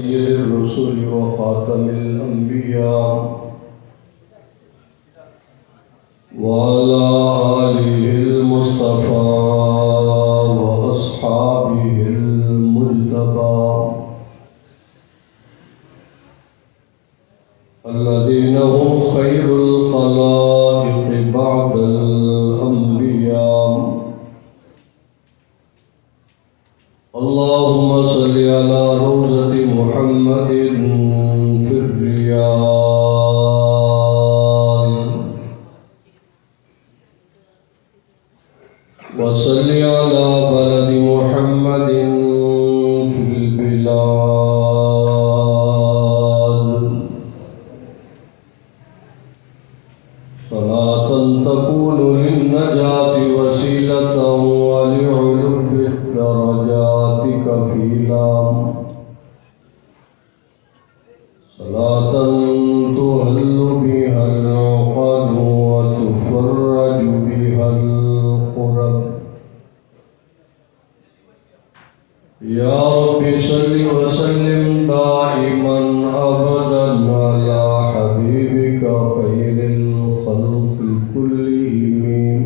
سید الرسل وخاتم الانبیاء وعلى آله المصطفى واصحابه المجتبى الذين هم خير الخلائق بعد الأنبياء. اللهم صل على روضة محمد في الرياض وصل على بلد محمد في البلاد صلاة تكون للنجاة وسيلة ولعلو الدرجات كفيلا، صلاة تهل بها العقد وتفرج بها القرب. يا رب صل وسلم دائما أبدا على حبيبك خير الخلق كلهم.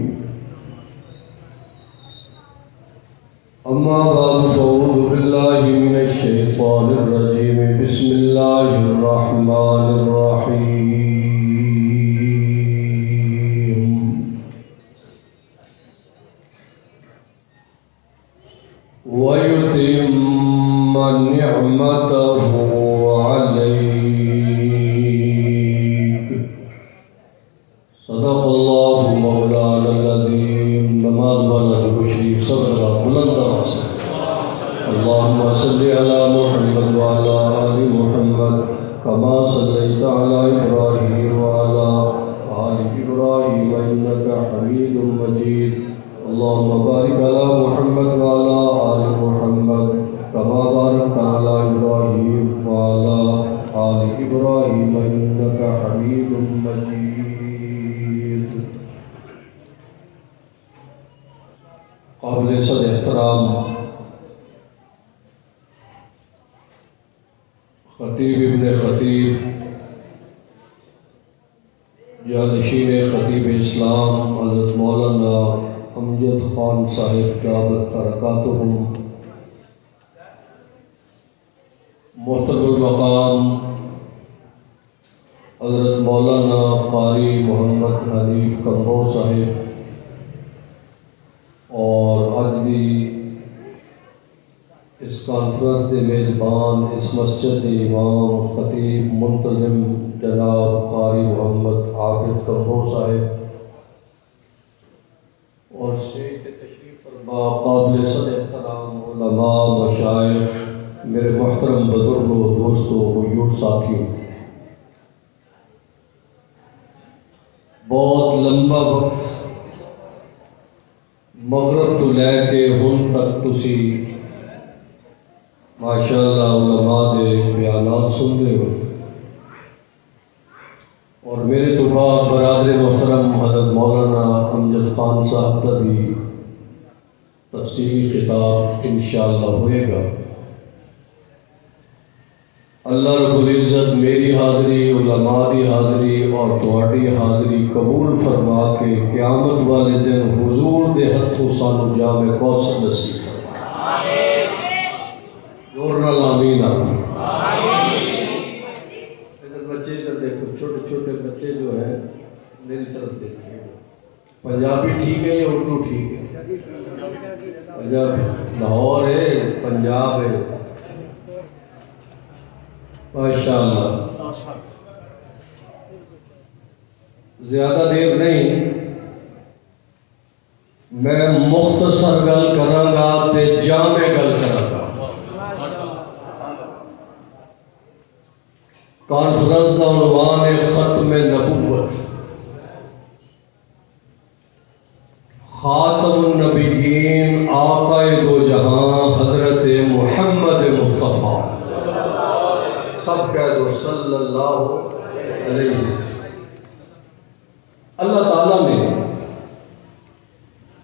أما بعد فأعوذ بالله من الشيطان الرجيم. بسم الله الرحمن الرحيم. ويتم نعمته عليك. صدق الله مولانا العظيم. نماز والا درود شریف صدر بلند آواز سے اللهم صل على محمد وعلى آل محمد كما صليت على إبراهيم وعلى آل إبراهيم إنك حميد مجيد. اللهم بارك على محمد وعلى آل محمد كما باركت على إبراهيم وعلى آل إبراهيم إنك حميد مجيد. قابل صد احترام خطیب ابن خطیب جانشین خطیب اسلام حضرت مولانا امجد خان صاحب دعوت برکاتہم، محترم المقام حضرت مولانا قاری محمد حنیف کمبو صاحب، اور اج دی اس کانفرنس کے میزبان اس مسجد کے امام خطیب منتظم جناب قاری محمد عابد کمبو صاحب، اور اسٹیج پہ تشریف فرما قابل صد احترام علماء مشائخ، میرے محترم بزرگوں دوستوں غیور ساتھیوں، بہت لمبا وقت مغرب تو لے کے ہن تک تسی ماشاءاللہ علماء دے بیانات سن رہے ہو، اور میرے تو بعد برادر محترم حضرت مولانا امجد خان صاحب کا بھی تفصیلی خطاب انشاءاللہ ہوئے گا۔ اللہ رب العزت میری حاضری، علماء دی حاضری اور تہاڈی حاضری قبول فرما کے قیامت والے دن حضور دے ہتھوں سانو جام کوثر نصیب فرما۔ زور نال آمین آمین۔ ادھر بچے ادھر دیکھو، چھوٹے چھوٹے بچے جو ہیں میری طرف دیکھیں۔ پنجابی ٹھیک ہے یا اردو ٹھیک ہے؟ پنجابی لاہور ہے، پنجاب ہے، ماشاءاللہ۔ زیادہ دیر نہیں، میں مختصر گل کراں گا تے جامع گل کراں گا۔ کانفرنس کا عنوان ہے ختم نبوت، خاتم النبیین آقا دو جہاں حضرت محمد مصطفیٰ، سب کہہ دو صلی اللہ علیہ وسلم۔ اللہ تعالیٰ نے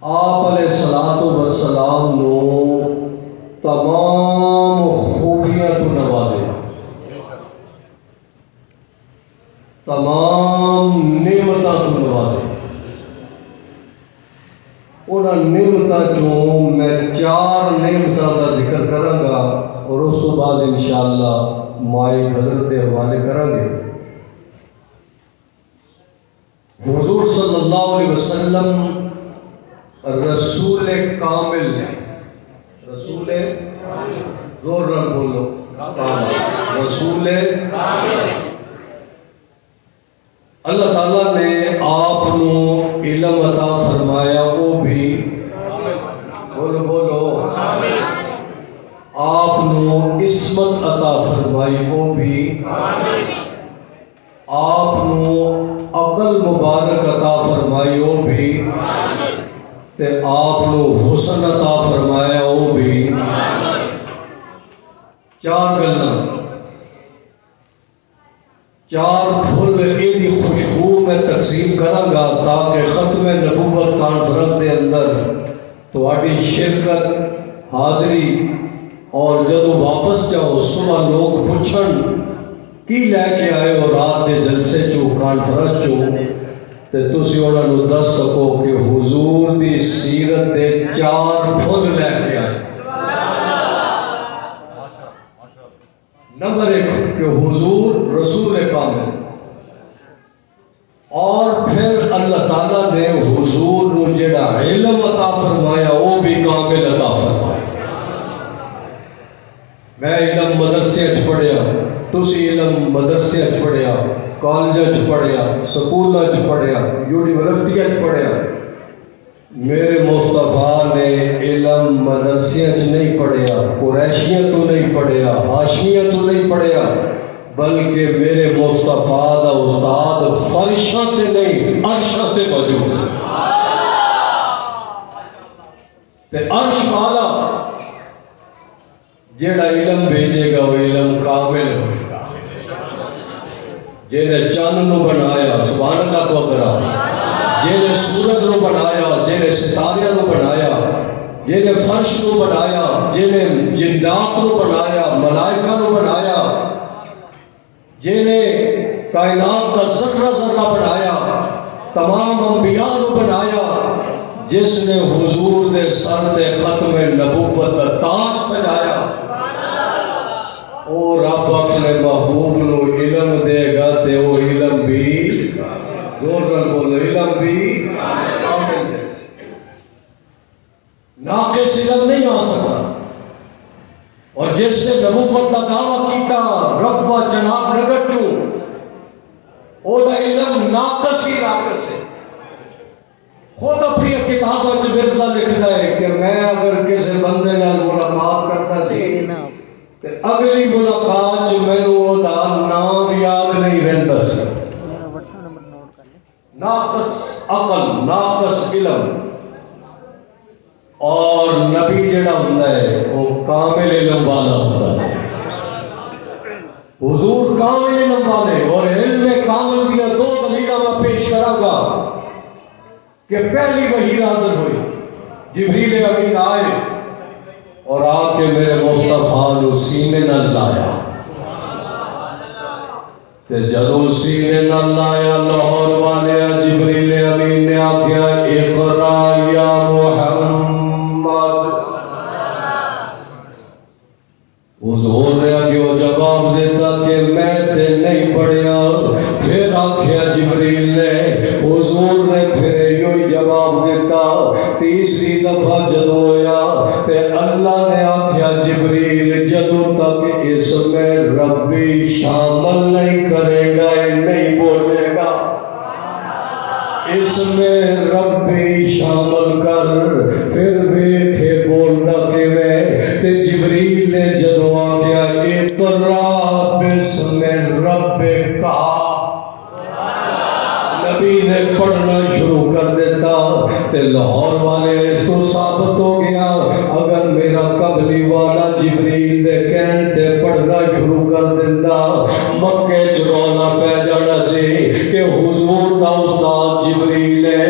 آپ علیہ السلام نو تمام خوبیاں تو نوازے، تمام نعمتاں تو نوازے. انہاں نعمتاں چوں میں 4 نعمتاں کا ذکر کراں گا اور اس تو بعد انشاءاللہ مائک حضرت کے حوالے کریں گے. حضور صلی اللہ علیہ وسلم رسول کامل ہے. رسول زور نہ بولو کامل. رسول اللہ تعالیٰ نے آپ کو علم عطا فرمایا وہ بھی بولو بولو. آپ کو عصمت عطا فرمائی وہ بھی. آپ کو عقل مبارک عطا فرمائی وہ بھی. تے آپ کو حسن عطا فرمایا وہ بھی. 4 گلاں 4 پھل ایدی خوشبو میں تقسیم کراں گا تاکہ ختم نبوت کانفرنس کے اندر تہاڈی شرکت حاضری اور جدو واپس جاؤ صبح لوگ پوچھن کی لے کے آئے ہو رات کے جلسے چو کانفرنس چو تے تسی انہاں نوں دس سکو کہ حضور دی سیرت دے 4 پھل لے کے آئے. نمبر 1 کہ حضور رسول کامل. اور پھر اللہ تعالیٰ نے حضور نو جڑا علم عطا فرمایا وہ بھی کامل عطا فرمایا. میں علم مدرسے اچ پڑھیا, تسی علم مدرسے اچ پڑھیا, کالج اچ پڑھیا, سکول اچ پڑھیا, یونیورسٹی اچ پڑھیا. میرے مصطفیٰ نے علم مدرسے اچ نہیں پڑھیا, قریشیاں تو نہیں پڑھیا, ہاشمیاں تو نہیں پڑھیا, بلکہ میرے مصطفیٰ دا استاد فرشاں تے نہیں عرشاں تے موجود ہے. تے عرش والا جیڑا علم بھیجے گا وہ علم کامل ہوئے گا. جنہیں چاند نو بنایا سبحان اللہ کو کرا, جنہیں سورج نو بنایا, جنہیں ستارے نو بنایا, جنہیں فرش نو بنایا, جنہیں جنات نو بنایا, ملائکہ نو بنایا, جنہیں کائنات کا ذرہ ذرہ بنایا, تمام انبیاء نو بنایا, جس نے حضور دے سر دے ختم نبوت کا تاج سجایا, اور رب اپنے محبوب نو علم دے گا تے وہ علم بھی زور نہ بولو علم بھی کامل ہے. ناقص علم نہیں آ سکتا. اور جس نے نبوت کا دعویٰ کیتا رب و جناب نگر چوں او دا علم ناقص ہی ناقص ہے. خود اپنی کتاب وچ مرزا لکھتا ہے کہ میں اگر کسی بندے نال ملاقات کرتا سی تے اگلی ملاقات مینوں او دا نام یاد نہیں رہندا سی. ناقص عقل, ناقص علم. اور نبی جڑا ہوندا ہے وہ کامل علم والا ہوندا ہے. حضور کامل علم والے اور علم کامل دیا 2 دلیلاں میں پیش کراں گا. کہ پہلی وحی نازل ہوئی, جبریل امین آئے اور آ کے میرے مصطفیٰ نو سینے نہ لایا. کہ جدو سینے نہ لایا لاہور والے جبریل امین نے آکھیا اقرا یا محمد. حضور نے آگے وہ جواب دیتا کہ میں تے نہیں پڑھیا. پھر آکھیا جبریل نے, حضور نے پھر یہی جواب دیتا. تیسری دفعہ جدو ہویا تے اللہ نے آکھیا جبریل جدو تک اس میں ربی شامل نہیں کرے گا نہیں بولے گا. اس میں ربی شامل کر پھر ویکھے بولنا کہ میں. تے جبریل نے جدو آکھیا اقرا بسم ربک, نبی نے پڑھنا شروع کر دیتا. تے لاہور والے اس کو ثابت ہو گیا اگر میرا قبلی والا جبریل دے کہن تے پڑھنا شروع کر دیتا مکے چ رولا پہ جانا سی کہ حضور دا استاد جبریل ہے.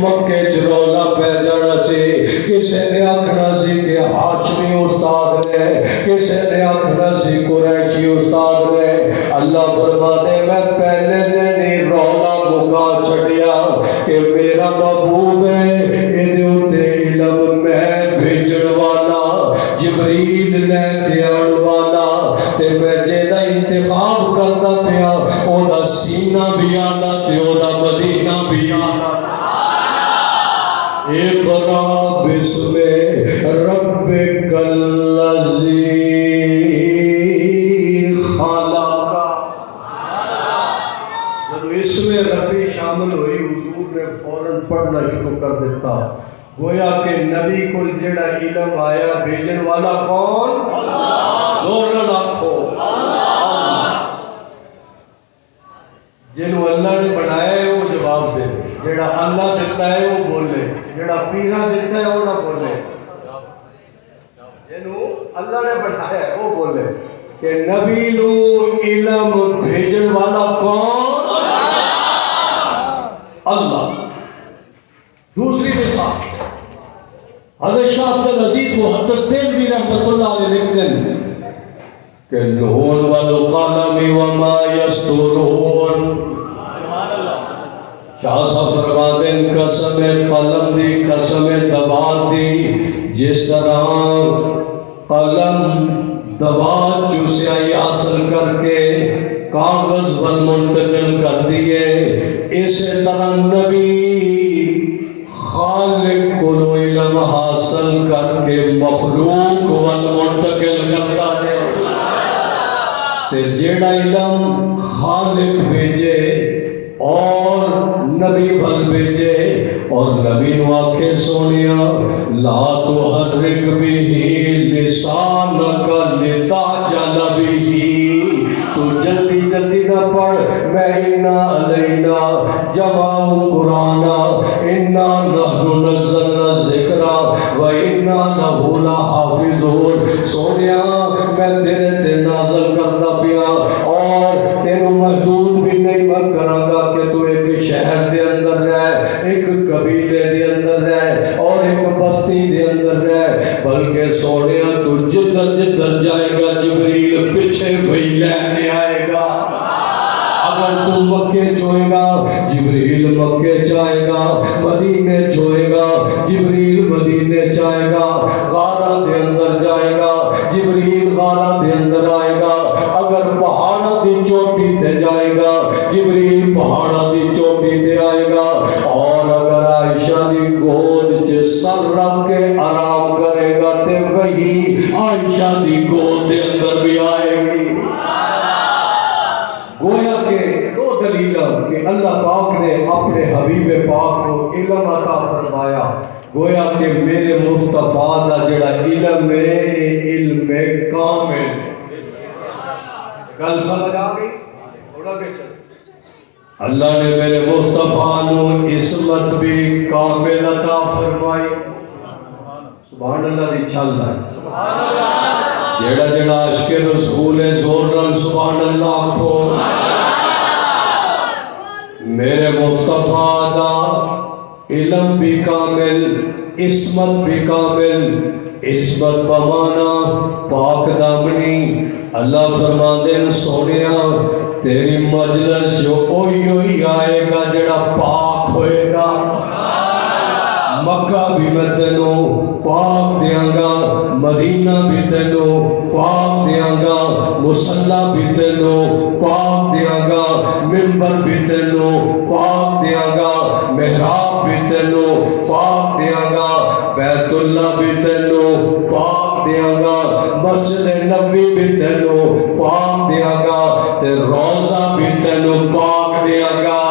مکے چ رولا پہ جانا سی. کسے نے آکھنا سی کہ ہاشمی استاد نے, کسے نے آکھنا سی قریشی استاد نے. اللہ فرما دے میں پہلے دن تے میں جیدہ انتخاب کرتا پیا او دا سینہ بھی آنا تے او دا مدینہ بھی آنا اقرا بسم ربک الذی خلق جب اسم ربی شامل ہوئی حضور نے فوراً پڑھنا شروع کر دیتا گویا کہ نبی کل جڑا علم آیا بھیجن والا کون زور نہ آکھو جنہوں اللہ نے بنایا ہے وہ جواب دے جڑا اللہ دیتا ہے وہ بولے جڑا پیرا دیتا ہے وہ نہ بولے جنہوں اللہ نے بنایا ہے وہ بولے کہ نبی نو علم بھیجن والا کون اللہ دوسری مثال حضرت شاہ عبدالعزیز محدث دہلوی رحمۃ اللہ علیہ لکھ دیں کہ نون والقلم وما یسطرون شاہ صاحب فرما دیں قسم قلم دی قسم دوات دی جس طرح قلم دوات جو سیاہی حاصل کر کے کاغذ ول منتقل کر دیے اسی طرح نبی خالق کو علم حاصل کر کے مخلوق ول منتقل کرتا ہے تے جیڑا علم خالق بھیجے اور نبی ول بھیجے اور نبی نو آکھے سونیا لا تحرک به لسانک لتعجل به تو جلدی جلدی نہ پڑھ میں انا علینا جمع قرآن انا نحن نزلنا الذکر و انا لہ لحافظون سونیا میں تیرے تے نازل کرتا پیا اور تینوں محدود بھی نہیں میں کراں گا کہ تو ایک شہر دے اندر رہ ایک قبیلے دے اندر رہ اور ایک بستی دے اندر رہ بلکہ سونیا تو جدھر جدھر جائے گا جبریل پیچھے وہی لینے آئے گا اگر تو مکے جوئے گا جبریل مکے جائے گا مدینے جوئے گا جبریل مدینے جائے گا غارہ دے اندر جائے گا جبریل غارہ دے اندر آئے گا اگر پہاڑا دی چوٹی تے جائے گا جبریل پہاڑا دی چوٹی تے آئے گا اور اگر عائشہ دی گود چے سر رکھ کے آرام کرے گا تے وہی عائشہ دی گود دے اندر بھی آئے گی گویا کہ دو دلیل کہ اللہ پاک نے اپنے حبیب پاک کو علم عطا فرمایا گویا کہ میرے مصطفیٰ دا جڑا علم ہے علم کامل گل سمجھ آ گئی تھوڑا بیچا اللہ نے میرے مصطفیٰ نو عصمت بھی کامل عطا فرمائی سبحان اللہ دی چل رہا ہے جیڑا جیڑا عشق رسول زور نال سبحان اللہ کو میرے مصطفیٰ دا علم بھی کامل عصمت بھی کامل عصمت بمانا پاک دامنی اللہ فرما دین سونیا تیری مجلس جو اوئی آئے گا جڑا پاک ہوئے گا مکہ بھی میں تینوں پاک دیاں گا مدینہ بھی تینوں پاک دیاں گا مصلی بھی تینوں پاک دیاں گا منبر بھی تینوں پاک دیاں گا محراب بھی تینوں پاک دیاں گا بیت اللہ بھی تینوں پاک دیاں گا مسجد نبی بھی تینوں پاک دیاں گا تے روزہ بھی تینوں پاک دیاں گا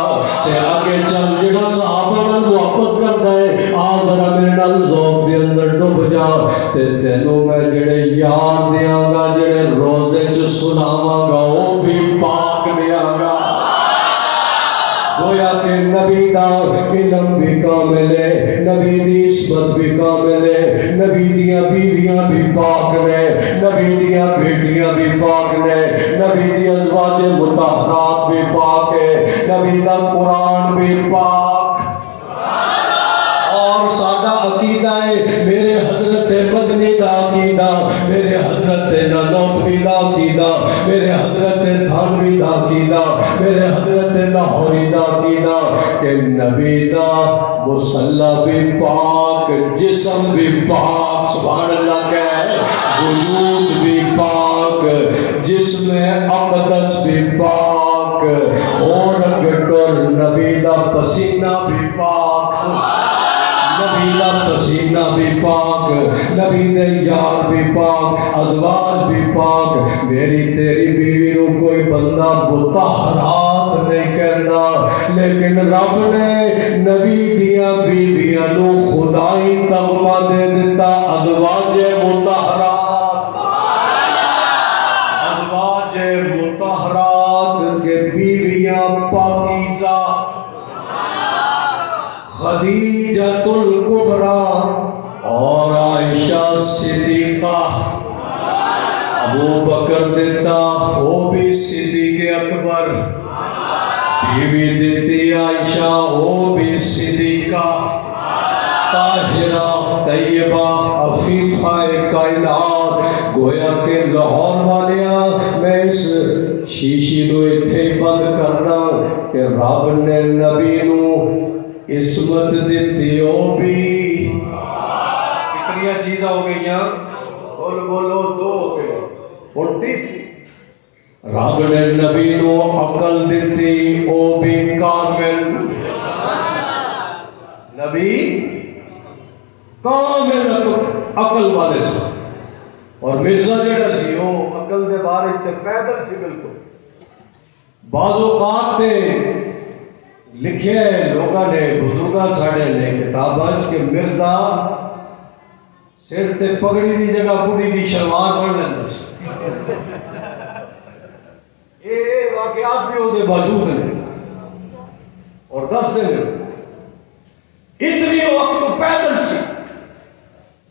تے آگے چل جڑا صحابہ نال محبت کرتا ہے ذرا میرے نال ذوق دے اندر ڈوب جا تے تینوں میں جڑے یار دیاں گا جڑے روزے چ سناواں گا وہ بھی پاک دیاں گا گویا کہ نبی دا علم بھی کامل ہے نبی دی عصمت بھی کامل ہے نبی دیاں بیویاں بھی پاک نے نبی دیاں بیٹیاں بھی پاک نے نبی دی ازواج مطہرات بھی پاک ہے نبی دا قرآن بھی پاک عقیدہ ہے میرے حضرت مدنی دا عقیدہ میرے حضرت نانوتوی دا عقیدہ میرے حضرت تھانوی دا عقیدہ میرے حضرت لاہوری دا عقیدہ کہ نبی دا مصلی بھی پاک جسم بھی پاک سبحان اللہ کہے وجود بھی پاک جسم جسم اقدس بھی پاک اور گٹر نبی دا پسینہ بھی پاک نبی دا پسینہ بھی پاک نبی دے یار بھی پاک ازواج بھی پاک میری تیری بیوی نو کوئی بندہ مطہرات نہیں کہنا لیکن رب نے نبی دیا بیویاں نو خدائی تغمہ دے دیتا ازواج مطہرات ازواج مطہرات کے بیویاں پاکیزہ خدیجۃ الکبریٰ اور عائشہ صدیقہ ابو بکر دیتا وہ بھی صدیق اکبر بیوی دیتی عائشہ وہ بھی صدیقہ طاہرہ طیبہ عفیفہ کائنات گویا کہ لاہور والیاں میں اس شیشی نو اتھے بند کرنا کہ رب نے نبی نو عصمت دیتی ہو بھی کتنی چیزیں ہو گئی ہیں بولو دو ہو گئے اور تیسری رب نے نبی نو عقل دیتی او بھی کامل نبی کامل عقل والے سے اور مرزا جڑا سی وہ عقل دے بارے تے پیدل سی بالکل بعض اوقات تے لکھے لوگاں نے بزرگاں ساڑے نے کتاباں کہ مرزا سر تے پگڑی دی جگہ پوری دی شلوار پڑھ لیندے سی یہ واقعات بھی ہوتے موجود ہیں اور دس دن اتنی وقت پیدل سی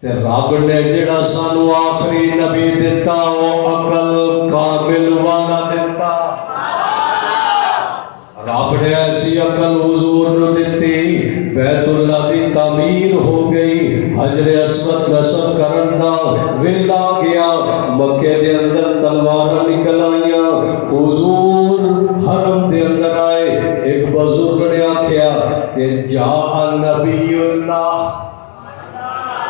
تے رب نے جڑا سانو آخری نبی دیتا وہ عقل کامل والا دیتا رب نے ایسی عقل حضور نو دیتی بیت اللہ دی تعمیر ہو گئی حجر اسود رسم کرنا ویلا گیا مکے دے اندر تلوار نکل آئیاں حضور حرم دے اندر آئے ایک بزرگ نے آکھیا کہ جاء نبی اللہ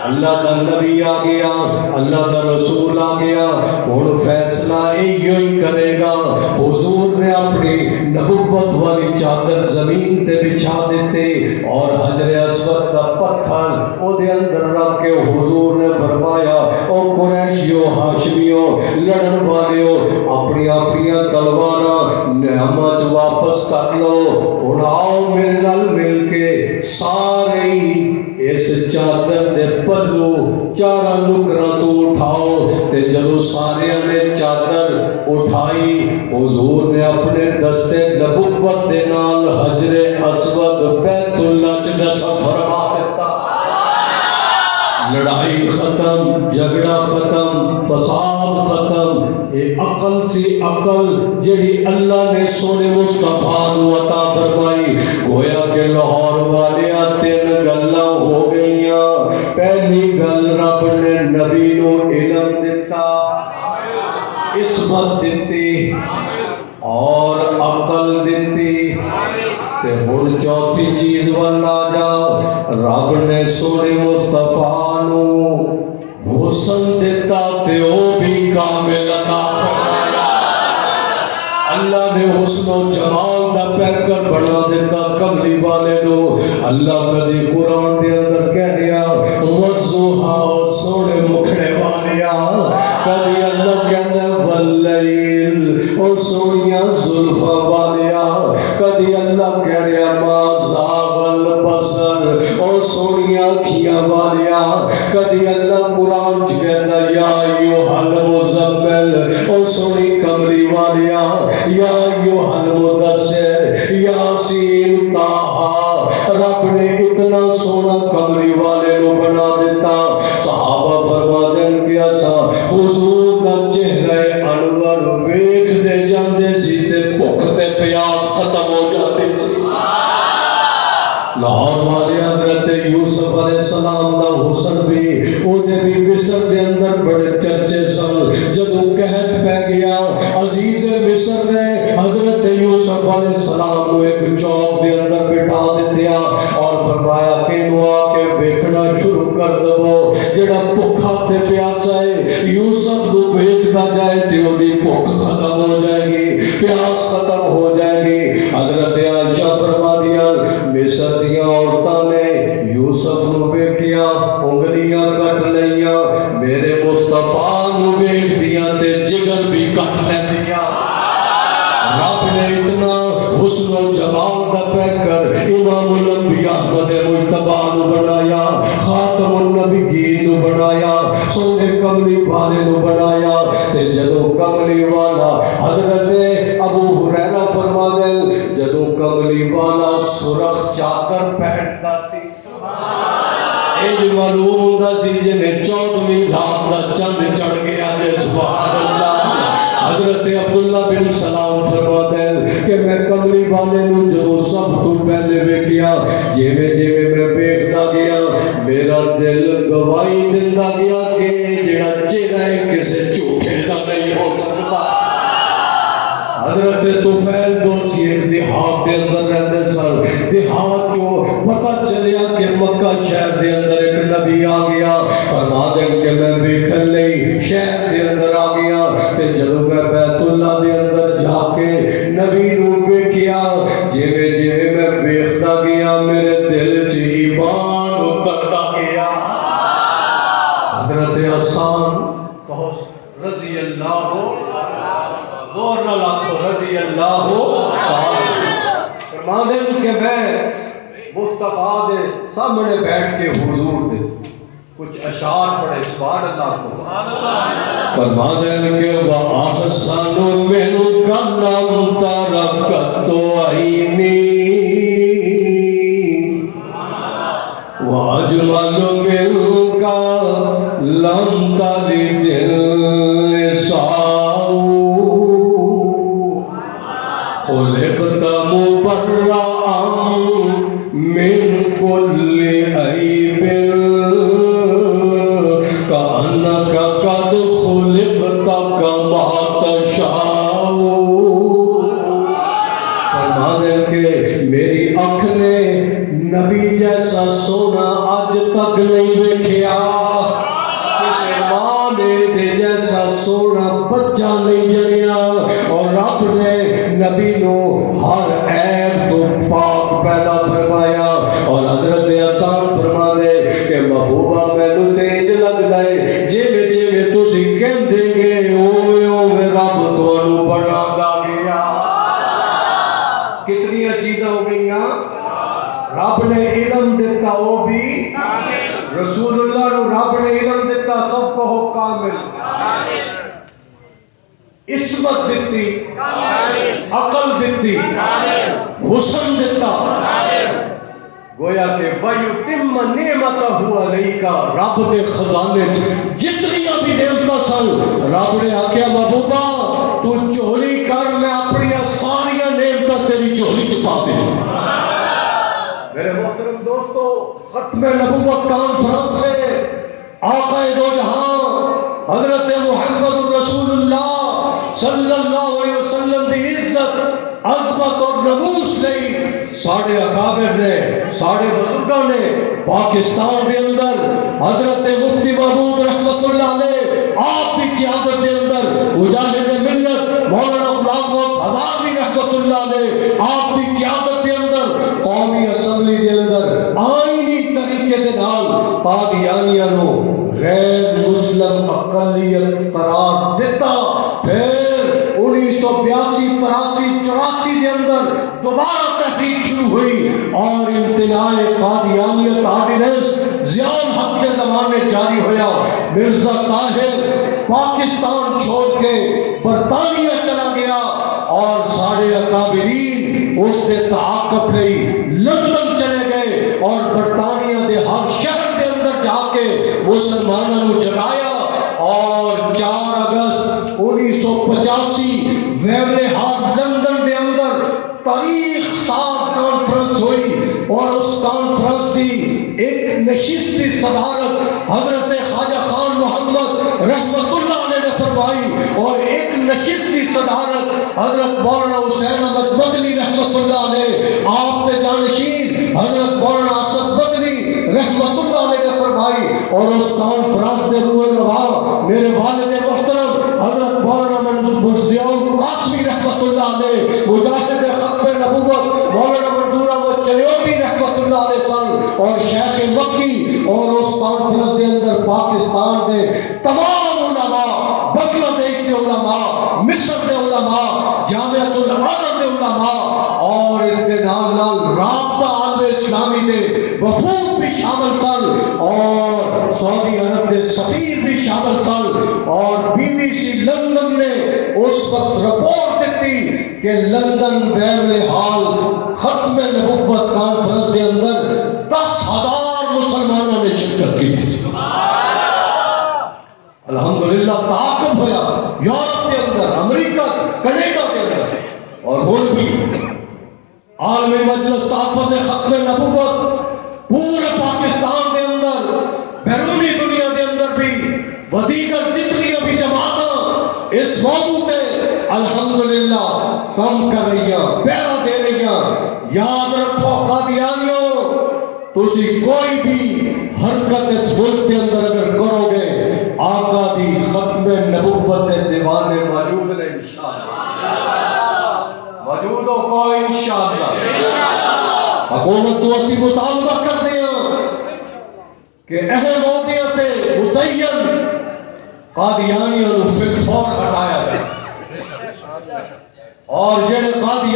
اللہ دا نبی آ گیا اللہ دا رسول آ گیا اور فیصلہ ہی کرے گا حضور نے اپنی نبوت والی چادر زمین تے بچھا دیتے اور حجر اسود کا پتھر او دے اندر رکھ کے حضور نے فرمایا او قریشیوں ہاشمیوں لڑن والیوں اپنی اپنی تلواراں نعمت واپس کر لو اور آؤ میرے نال مل کے سارے اس چادر دے پلو چارہ نکرہ تو اٹھاؤ تے جدو سارے نے چادر اٹھائی حضور نے اپنے دستے نبوت دے نال حجر اسود بیت اللہ جیسا فرما دیتا لڑائی ختم جھگڑا ختم فساد ختم اے عقل سی عقل جڑی اللہ نے سونے مصطفیٰ نو عطا فرمائی گویا کہ لاہور والے تین گلاں ہو گئیاں پہلی گل رب نے نبی نو علم دیتا عصمت دیتی اور عقل دیتی تے ہن چوتھی چیز والا جا رب نے سونے مصطفیٰ نو حسن دیتا تے او بھی کامل عطا فرمایا اللہ نے حسن و جمال دا پیکر بنا دیتا کملی والے نو اللہ کدی قرآن دے اندر کہہ رہا وَالضُّحَىٰ سونے مکھڑے والیا کدی اللہ کہنا واللیل او سونیاں زلفہ والیا کدی اللہ کہہ رہا ما زاغ البصر او سونیاں کھیاں والیا کدی اللہ قرآن کہنا یا ایوہ المزمل او سونی کملی والیا یا ایوہ المدثر یاسین طٰہٰ رب نے اتنا سونا کملی والے نو بنا دیتا صحابہ فرما دن کیا سا حضور کا چہرہ انور ویکھ دے جاندے سی تے بھوک تے پیاس ختم ہو جاتی سی لاہور والے حضرت یوسف علیہ السلام دا حسن بھی او دے بھی مصر دے اندر بڑے چرچے سن جدو قحط پہ گیا عزیز مصر نے حضرت یوسف علیہ السلام کو ایک چوک دے اندر بٹھا دیا اور فرمایا کہ وہ آ کے ویکھنا شروع کر دو جڑا بھوکا تے پیاسا ہے یوسف نو ویکھدا جائے تے اودی بھوک ختم رب نے اتنا حسن و جمال دا پیکر امام الانبیاء احمد مجتبی نو بنایا، خاتم النبیین نو بنایا، سونے کملی والے نو بنایا۔ تے جدو کملی والا حضرت ابو ہریرہ فرماندے جدو کملی والا سرخ چاکر پہنتا سی، معلوم ہوتا سی جنہیں 14ویں رات دا چند چڑھ گیا جے سبحان اللہ۔ حضرت عبداللہ بن سلام فرماتے ہیں کہ میں کملی والے نو جو سب تو پہلے ویکھیا، جیویں جیویں میں ویکھدا گیا میرا دل گواہی دیندا گیا کہ جڑا چہرہ کسے جھوٹے دا نہیں ہو سکتا۔ حضرت طفیل دوسی ایک دیہات کے اندر رہتے سن، دیہات جو پتہ چلیا کہ مکہ شہر دے اندر ایک نبی آ گیا، فرما دیں کہ میں ویکھن لئی شہر دے اندر آ گیا، تے جدوں میں بیت اللہ دے اندر جا کے نبی نو ویکھیا، جویں جویں میں ویکھدا گیا میرے دل چ ایمان اتردا گیا۔ حضرت حسان رضی اللہ زور نہ لاکھو رضی اللہ فرماندے کہ میں مصطفیٰ دے سامنے بیٹھ کے حضور دے کچھ اشعار پڑھے سبحان اللہ کو، فرماندے کہ وَأَحْسَنُ مِنْكَ لَمْ تَرَكَتُ عَيْنِي وَأَجْمَلُ مِنْكَ لَمْ تَلِدِ النِّسَاءُ خُلِقْتَ مُبَرَّأً مِّن كُلِّ عَيْبٍ كَأَنَّكَ قَدْ خُلِقْتَ كَمَا تَشَاءُ۔ فرماتے ہیں کہ میری آنکھ نے نبی جیسا سونا آج تک نہیں ویکھیا، کسے ماں نے جیسا سونا بچہ نہیں جنیا، اور رب نے نبی نو ہر عیب تو پاک پیدا فرمایا۔ اور حضرت حسان فرما دے کہ محبوبہ مینوں تے انج لگدا ہے جویں جویں تسی کہندے گے اوویں اوویں رب تانوں بنادا گیا۔ کتنی چیزاں ہو گئیاں، رب نے علم دیتا وہ بھی رسول اللہ نو رب نے علم دیتا سب کو ہو کامل، عصمت دیتی، عقل دیتی، حسن دیتا، گویا کہ وَيُتِمَّ نِعْمَتَهُ عَلَيْكَ رب دے خزانے جتنی بھی نعمتاں سن رب نے آکھیا محبوبہ تو چولی کر میں اپنی ساری نعمتاں تیری چولی چھپا دوں۔ میرے محترم دوستو، ختم نبوت کانفرنس سے آقا دو جہاں حضرت محمد الرسول اللہ صلی اللہ علیہ وسلم کی عزت عظمت اور نموس لئی ساڑھے اکابر نے ساڑھے بزرگاں نے پاکستان کے اندر حضرت مفتی محمود رحمت اللہ علیہ آپ کی قیادت کے اندر مجاہد ملت مولانا غلام محمد حضاروی رحمت اللہ علیہ آپ کی قیادت کے اندر قومی اسمبلی کے اندر آئینی طریقے کے نال قادیانیاں نو غیر مسلم اقلیت قرار دیتا۔ پھر 1982 83 84 کے اندر دوبارہ تحقیق شروع ہوئی اور امتناع قادیانیت آرڈیننس ضیاء الحق کے زمانے جاری ہویا۔ مرزا طاہر پاکستان چھوڑ کے برطانیہ چلا گیا اور ساڑھے اکابرین اس کے تعاقب نہیں لندن چلے گئے اور برطانیہ دے ہر شہر کے اندر جا کے مسلمانوں کو جگایا۔ اور 4 اگست 1985 ویملے ہال لندن کے اندر تاریخ ساز کانفرنس ہوئی اور اس کانفرنس کی ایک نشست کی صدارت حضرت خواجہ خان محمد رحمت اللہ علیہ نے فرمائی اور ایک نشست کی صدارت حضرت مولانا حسین احمد مدنی رحمت اللہ علیہ آپ کے جانشین حضرت مولانا اسد مدنی رحمت اللہ علیہ نے فرمائی۔ اور اس کانفرنس کے روح روا میرے والد محترم حضرت مولانا ضیاء القاسمی رحمت اللہ علیہ مجاہد ختم نبوت مولانا منظور احمد چلیوٹی رحمت اللہ علیہ سن اور شیخ مکی۔ اور اس کانفرنس کے اندر پاکستان کے تمام علماء، بنگلہ دیش کے علماء، مصر کے علماء، جامعۃ الازہر رابطہ عالم اسلامی دے وفود بھی شامل کر اور سعودی عرب دے سفیر بھی شامل کر اور BBC لندن نے اس وقت رپورٹ دیتی کہ لندن بیرل حال ختم نبوت کانفرنس کے اندر 10,000 مسلمانوں نے شرکت کی تھی۔ الحمدللہ تعاقب ہوا یورپ کے اندر، امریکہ، کینیڈا کے اندر، اور وہ بھی عالمی مجلس تحفظ ختم نبوت پورے پاکستان کے اندر، بیرونی دنیا کے اندر بھی و دیگر جتنی بھی جماعتیں اس موضوع پہ الحمدللہ کام کر رہی ہیں، پیرا دے رہی ہیں۔ یاد رکھو قادیانیوں، تسی کوئی بھی حرکت اس ملک کے اندر اگر کرو گے، آقا دی ختم نبوت دیوانے موجود نے انشاءاللہ موجود ہو کو انشاءاللہ حکومت تو اسی مطالبہ کر دیا کہ اہم عہدیت متعین قادیانیوں فی الفور ہٹایا جائے اور جڑے قادیان